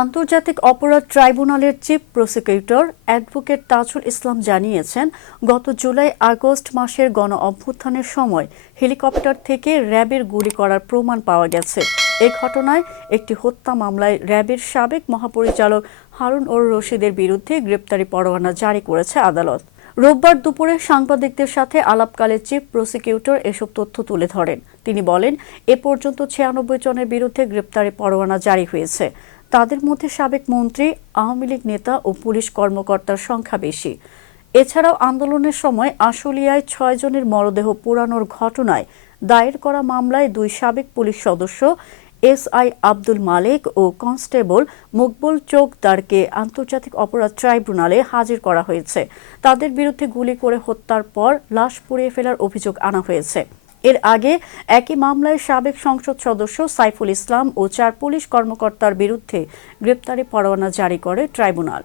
আন্তর্জাতিক অপরাধ ট্রাইব্যুনালের chief prosecutor advocate Tajul Islam জানিয়েছেন, গত জুলাই-আগস্ট মাসের গণ-অভ্যুত্থানের সময় হেলিকপ্টার থেকে র্যাবের গুলি করার প্রমাণ পাওয়া গেছে। এ ঘটনায় একটি হত্যা মামলায় র্যাবের সাবেক মহাপরিচালক হারুন-অর-রশিদের বিরুদ্ধে গ্রেপ্তারি পরোয়ানা জারি করেছে আদালত। রোববার দুপুরে সাংবাদিকদের সাথে আলাপকালে চিফ প্রসিকিউটর এসব তথ্য তুলে ধরেন। তিনি বলেন, এ পর্যন্ত ৯৬ জনের বিরুদ্ধে গ্রেপ্তারি পরোয়ানা জারি হয়েছে। তাদের মধ্যে সাবেক মন্ত্রী, আওয়ামী লীগ নেতা ও পুলিশ কর্মকর্তার সংখ্যা বেশি। এছাড়াও আন্দোলনের সময় আশুলিয়ায় ৬ জনের মরদেহ পোড়ানোর ঘটনায় দায়ের করা মামলায় ২ সাবেক পুলিশ সদস্য এসআই আব্দুল মালেক ও কনস্টেবল মকবুল চৌকদারকে আন্তর্জাতিক অপরাধ ট্রাইব্যুনালে হাজির করা হয়েছে। তাদের বিরুদ্ধে গুলি করে হত্যার পর লাশ পুড়িয়ে ফেলার অভিযোগ আনা হয়েছে। এর আগে একই মামলায় সাবেক সংসদ সদস্য সাইফুল ইসলাম ও ৪ পুলিশ কর্মকর্তার বিরুদ্ধে গ্রেপ্তারি পরোয়ানা জারি করে ট্রাইব্যুনাল।